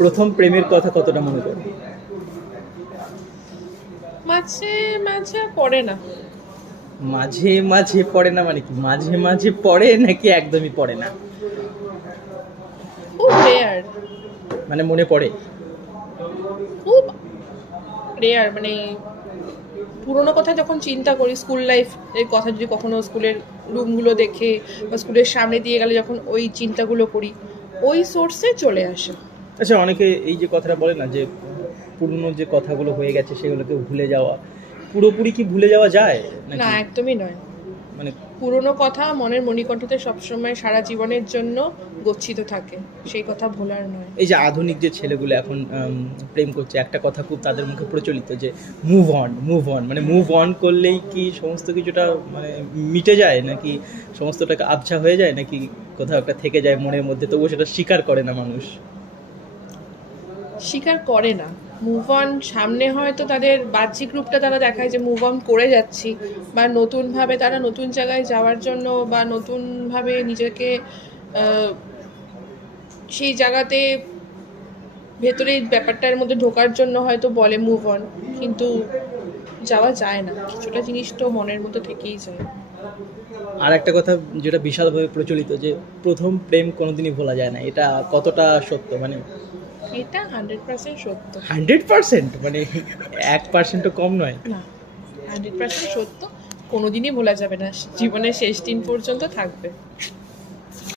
প্রথম প্রেমের কথা কতটা মনে পড়ে? মাঝে মাঝে পড়ে না। মাঝে মাঝে পড়ে না মানে কি, মাঝে মাঝে পড়ে নাকি একদমই পড়ে না? খুব রেয়ার। মানে মনে পড়ে? খুব রেয়ার, মানে পুরোনো কথা যখন চিন্তা করি, স্কুল লাইফ এর কথা যদি কখনো স্কুলের রুমগুলো দেখে বা স্কুলের সামনে দিয়ে গেলে যখন ওই চিন্তাগুলো করি, ওই সোর্সে চলে আসে। আচ্ছা, অনেকে এই যে কথাটা বলে না যে পুরনো যে কথাগুলো হয়ে গেছে সেগুলোকে ভুলে যাওয়া, পুরোপুরি কি ভুলে যাওয়া যায় না, নাকি? একদমই নয়। মানে পুরোনো কথা মনের মণিকণ্ঠতে সবসময় সারা জীবনের জন্য গচ্ছিত থাকে, সেই কথা ভোলার নয়। এই যে আধুনিক যে ছেলেগুলো এখন প্রেম করছে, একটা কথা খুব তাদের মুখে প্রচলিত যে মুভ অন, মুভ অন, মানে মুভ অন করলেই কি সমস্ত কিছুটা মানে মিটে যায়, নাকি সমস্তটাকে আবছা হয়ে যায়, নাকি কোথাও একটা থেকে যায় মনের মধ্যে, তবুও সেটা স্বীকার করে না মানুষ? স্বীকার করে না। মুভ অন সামনে হয়তো তাদের বাহ্যিক রূপটা তারা দেখায় যে মুভ অন করে যাচ্ছি, বা নতুনভাবে তারা নতুন জায়গায় যাওয়ার জন্য বা নতুনভাবে নিজেকে সেই জায়গাতে ভেতরে ব্যাপারটার মধ্যে ঢোকার জন্য হয়তো বলে মুভ অন, কিন্তু যাওয়া যায় না। কিছুটা জিনিস তো মনের মধ্যে থেকেই যায়। আর একটা কথা যেটা বিশালভাবে প্রচলিত, যে প্রথম প্রেম কোনোদিনই ভোলা যায় না, এটা কতটা সত্য? মানে এটা 100% সত্য। 100%? মানে 1%ও কম নয়? না, 100% সত্য। কোনোদিনই ভোলা যাবে না, জীবনের শেষ দিন পর্যন্ত থাকবে।